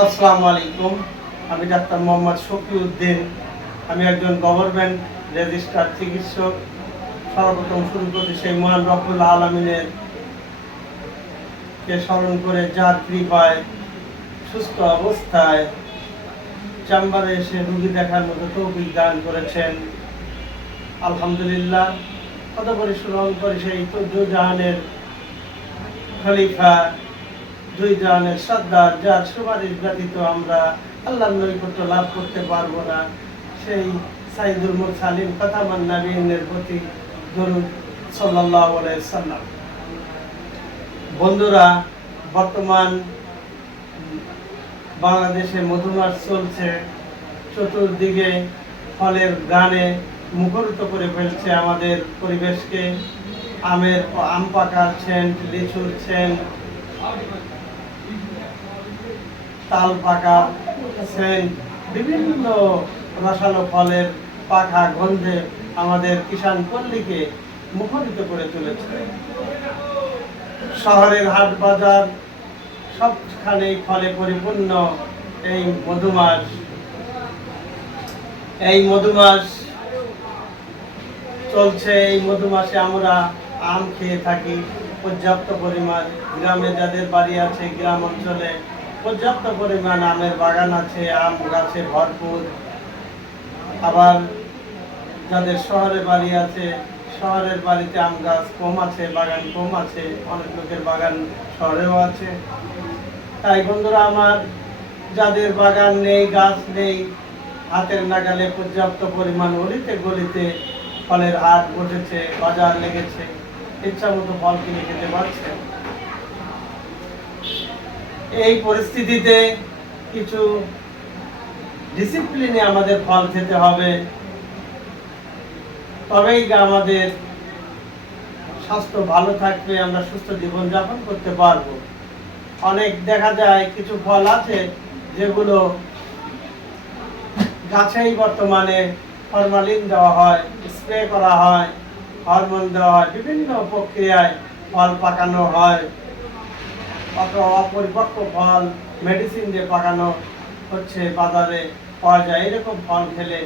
আসসালামু আলাইকুম। আমি ডাক্তার মোহাম্মদ শফিউদ্দিন। আমি একজন গভর্নমেন্ট রেজিস্টার চিকিৎসক। সর্বপ্রথম শুরু করছি সেই মহান রব্বুল আলমিনের। কে স্মরণ করে যার কৃপায় সুস্থ অবস্থায় চেম্বারে এসে রুগী দেখার মতো তৌফিক দান করেছেন। আলহামদুলিল্লাহ। কত পরিশ্রম করে সেই জাহানের খলিফা দুই জাহানের সর্দার, যার সুপারিশ ব্যতীত আমরা আল্লাহর নৈকট্য লাভ করতে পারব না। সেই সাইদুল মুরসালিম কথামান নবীনের প্রতি দরুদ আলাইহি সাল্লাম বন্ধুরা, বর্তমান বাংলাদেশে মধুমাস চলছে। চতুর্দিকে ফলের গানে মুখরিত করে ফেলছে আমাদের পরিবেশকে। আমের আম পাকার সেন্ট লিচুর সেন্ট তাল পাকা সেন্ট বিভিন্ন রসালো ফলের পাখা গন্ধে আমাদের কিষান পল্লীকে মুখরিত করে তুলেছে। শহরের হাট বাজার সবখানে ফলে পরিপূর্ণ এই মধুমাস। এই মধুমাস চলছে, এই মধুমাসে আমরা আম খেয়ে থাকি। পর্যাপ্ত পরিমাণ গ্রামে যাদের বাড়ি আছে, গ্রাম অঞ্চলে পর্যাপ্ত পরিমাণ আমের বাগান আছে, আম গাছে ভরপুর। আবার যাদের শহরে বাড়ি আছে, শহরের বাড়িতে আম গাছ কম আছে, বাগান কম আছে, অনেক লোকের বাগান শহরেও আছে। তাই বন্ধুরা, আমার যাদের বাগান নেই, গাছ নেই, হাতের নাগালে পর্যাপ্ত পরিমাণ অলিতে গলিতে ফলের হাট বসেছে, বাজার লেগেছে। ইচ্ছা মতো ফল কিনে খেতে পারছেন। এই পরিস্থিতিতে কিছু ডিসিপ্লিনে আমাদের ফল খেতে হবে। তবেই আমাদের স্বাস্থ্য ভালো থাকবে, আমরা সুস্থ জীবন যাপন করতে পারব। অনেক দেখা যায় কিছু ফল আছে যেগুলো গাছেই বর্তমানে ফরমালিন দেওয়া হয় স্প্রে করা হয়। হরমোন দেওয়া হয় বিভিন্ন প্রক্রিয়ায় ফল পাকানো হয়। অত অপরিপক্ক ফল মেডিসিন দিয়ে পাকানো হচ্ছে বাজারে পাওয়া যায়। এরকম ফল খেলে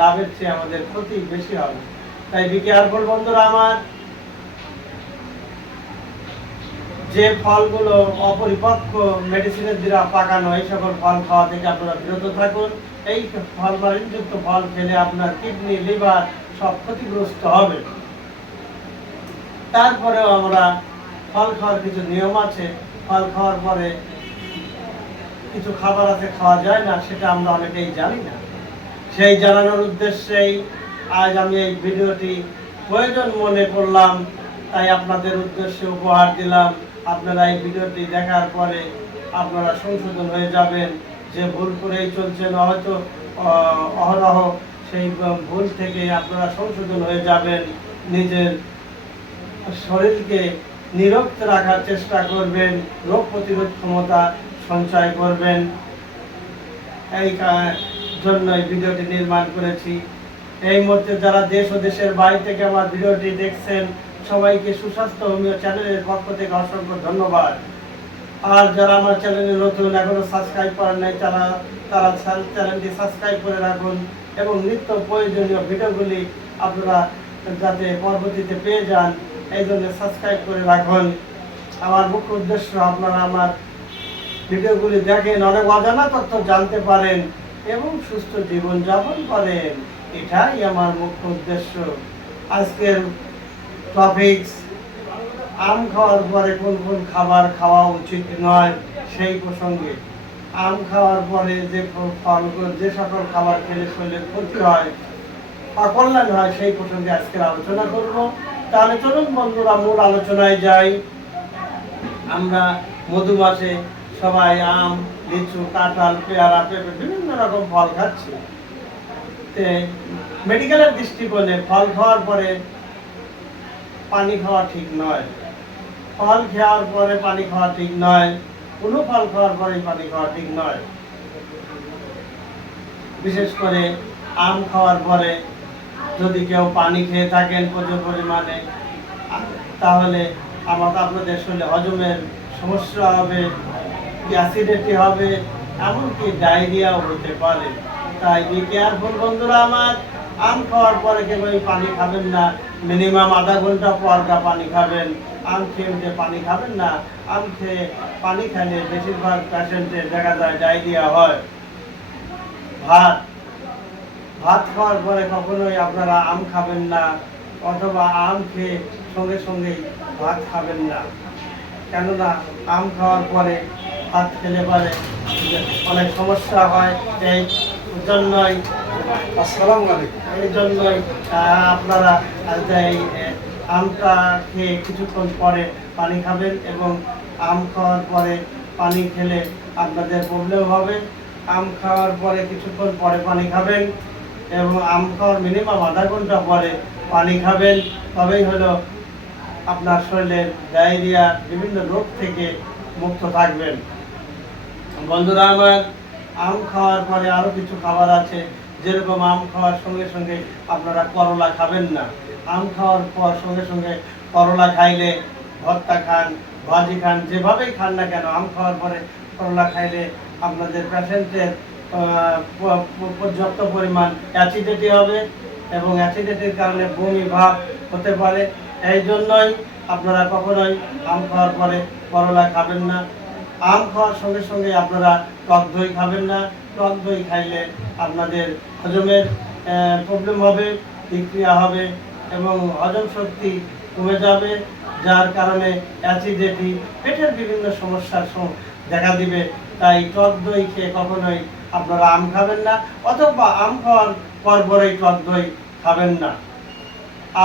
লাভের চেয়ে আমাদের ক্ষতি বেশি হবে। তাই বিকেয়ারফুল বন্ধুরা আমার। যে ফলগুলো অপরিপক্ক মেডিসিনের দ্বারা পাকানো, এই সকল ফল খাওয়া থেকে আপনারা বিরত থাকুন। এই ফল যুক্ত ফল খেলে আপনার কিডনি লিভার সব ক্ষতিগ্রস্ত হবে। তারপরেও আমরা ফল খাওয়ার কিছু নিয়ম আছে। ফল খাওয়ার পরে কিছু খাবার আছে, খাওয়া যায় না, সেটা আমরা অনেকেই জানি না। সেই জানানোর উদ্দেশ্যেই আজ আমি এই ভিডিওটি প্রয়োজন মনে করলাম, তাই আপনাদের উদ্দেশ্যে উপহার দিলাম। আপনারা এই ভিডিওটি দেখার পরে আপনারা সংশোধন হয়ে যাবেন। যে ভুল করেই চলছেন হয়তো অহরহ, সেই ভুল থেকে আপনারা সংশোধন হয়ে যাবেন। নিজের শরীরকে নিরক্ত রাখার চেষ্টা করবেন, রোগ প্রতিরোধ ক্ষমতা সঞ্চয় করবেন। এই কা- জন্য এই ভিডিওটি নির্মাণ করেছি। এই মুহূর্তে যারা দেশ ও দেশের বাইরে থেকে আমার ভিডিওটি দেখছেন, সবাইকে সুস্বাস্থ্য হোমিও চ্যানেলের পক্ষ থেকে অসংখ্য ধন্যবাদ। আর যারা আমার চ্যানেলে নতুন, এখনও সাবস্ক্রাইব করেন নাই, তারা তারা চ্যান- চ্যানেলটি সাবস্ক্রাইব করে রাখুন এবং নিত্য প্রয়োজনীয় ভিডিওগুলি আপনারা যাতে পরবর্তীতে পেয়ে যান এই জন্য সাবস্ক্রাইব করে রাখুন। আমার মুখ্য উদ্দেশ্য আপনারা আমার ভিডিওগুলি দেখেন, অনেক অজানা তথ্য জানতে পারেন এবং সুস্থ জীবন যাপন করেন। এটাই আমার মুখ্য উদ্দেশ্য। আজকের টপিকস আম খাওয়ার পরে কোন কোন খাবার খাওয়া উচিত নয় সেই প্রসঙ্গে। আম খাওয়ার পরে যে ফ- ফলগুলো যে সকল খাবার খেলে শরীরের ক্ষতি হয় বা কল্যাণ হয় সেই প্রসঙ্গে আজকের আলোচনা করব। তাহলে চলুন বন্ধুরা, মূল আলোচনায় যাই। আমরা মধু মাসে সবাই আম, লিচু, কাঁঠাল, পেয়ারা, পেঁপে বিভিন্ন রকম ফল খাচ্ছি। তে মেডিকেলের দৃষ্টিকোণে ফল খাওয়ার পরে পানি খাওয়া ঠিক নয়। ফল খাওয়ার পরে পানি খাওয়া ঠিক নয়। কোনো ফল খাওয়ার পরে পানি খাওয়া ঠিক নয়। বিশেষ করে আম খাওয়ার পরে যদি কেউ পানি খেয়ে থাকেন প্রচুর পরিমাণে, তাহলে আমার আপনাদের শরীরে হজমের সমস্যা হবে, অ্যাসিডিটি হবে, এমনকি ডায়রিয়াও হতে পারে। তাই বি কেয়ারফুল বন্ধুরা আমার, আম খাওয়ার পরে কেউ পানি খাবেন না মিনিমাম আধা ঘণ্টা পরটা পানি খাবেন। আম খেয়ে উঠে পানি খাবেন না, আম খেয়ে পানি খেলে বেশিরভাগ পেশেন্টের দেখা যায় ডায়রিয়া হয়। ভাত ভাত খাওয়ার পরে কখনোই আপনারা আম খাবেন না অথবা আম খেয়ে সঙ্গে সঙ্গেই ভাত খাবেন না। কেননা আম খাওয়ার পরে ভাত খেলে পরে অনেক সমস্যা হয় এই জন্যই আসসালামু আলাইকুম। এই জন্যই আপনারা এই আমটা খেয়ে কিছুক্ষণ পরে পানি খাবেন এবং আম খাওয়ার পরে পানি খেলে আপনাদের প্রবলেম হবে। আম খাওয়ার পরে কিছুক্ষণ পরে পানি খাবেন। এবং আম খাওয়ার মিনিমাম আধা ঘণ্টা পরে পানি খাবেন, তবেই হলো আপনার শরীরের ডায়রিয়া বিভিন্ন রোগ থেকে মুক্ত থাকবেন। বন্ধুরা আমার, আম খাওয়ার পরে আরও কিছু খাবার আছে, যেরকম আম খাওয়ার সঙ্গে সঙ্গে আপনারা করলা খাবেন না। আম খাওয়ার পর সঙ্গে সঙ্গে করলা খাইলে ভর্তা খান, ভাজি খান, যেভাবেই খান না কেন, আম খাওয়ার পরে করলা খাইলে আপনাদের পেশেন্টের পর্যাপ্ত পরিমাণ অ্যাসিডিটি হবে এবং অ্যাসিডিটির কারণে বমি ভাব হতে পারে। এই জন্যই আপনারা কখনোই আম খাওয়ার পরে করলা খাবেন না। আম খাওয়ার সঙ্গে সঙ্গে আপনারা টক দই খাবেন না। টক দই খাইলে আপনাদের হজমের প্রবলেম হবে বিক্রিয়া হবে এবং হজম শক্তি কমে যাবে, যার কারণে অ্যাসিডিটি পেটের বিভিন্ন সমস্যার দেখা দিবে। তাই টক দই খেয়ে কখনোই আপনারা আম খাবেন না, অথবা আম খাওয়ার পর পরেই টক দই খাবেন না।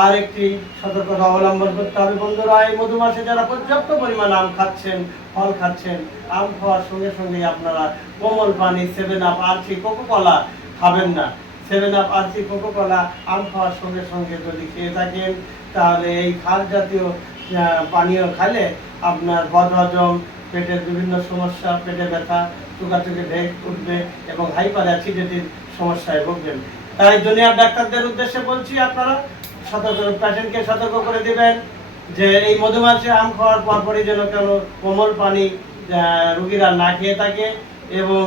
আর একটি সতর্কতা অবলম্বন করতে হবে বন্ধুরা, এই মধুমাসে যারা পর্যাপ্ত পরিমাণ আম খাচ্ছেন, ফল খাচ্ছেন, আম খাওয়ার সঙ্গে সঙ্গে আপনারা কোমল পানি সেভেন আপ আরসি কোকো কলা খাবেন না। সেভেন আপ আরসি কোকো কলা আম খাওয়ার সঙ্গে সঙ্গে যদি খেয়ে থাকেন, তাহলে এই খাল জাতীয় পানীয় খালে আপনার বদহজম, পেটের বিভিন্ন সমস্যা, পেটে ব্যথা উঠবে এবং হাইপার অ্যাসিডিটির সমস্যায় ভুগবেন। তাই দুনিয়ার ডাক্তারদের উদ্দেশ্যে বলছি আপনারা, সতর্ক পেশেন্টকে সতর্ক করে দিবেন যে এই মধুমাছি আম খাওয়ার পরপরই যেন কেন কোমল পানি রুগীরা না খেয়ে থাকে এবং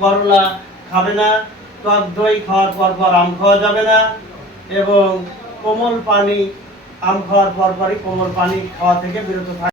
করলা খাবে না, টক দই খাওয়ার পর পর আম খাওয়া যাবে না এবং কোমল পানি, আম খাওয়ার পর পরই কোমল পানি খাওয়া থেকে বিরত থাকবে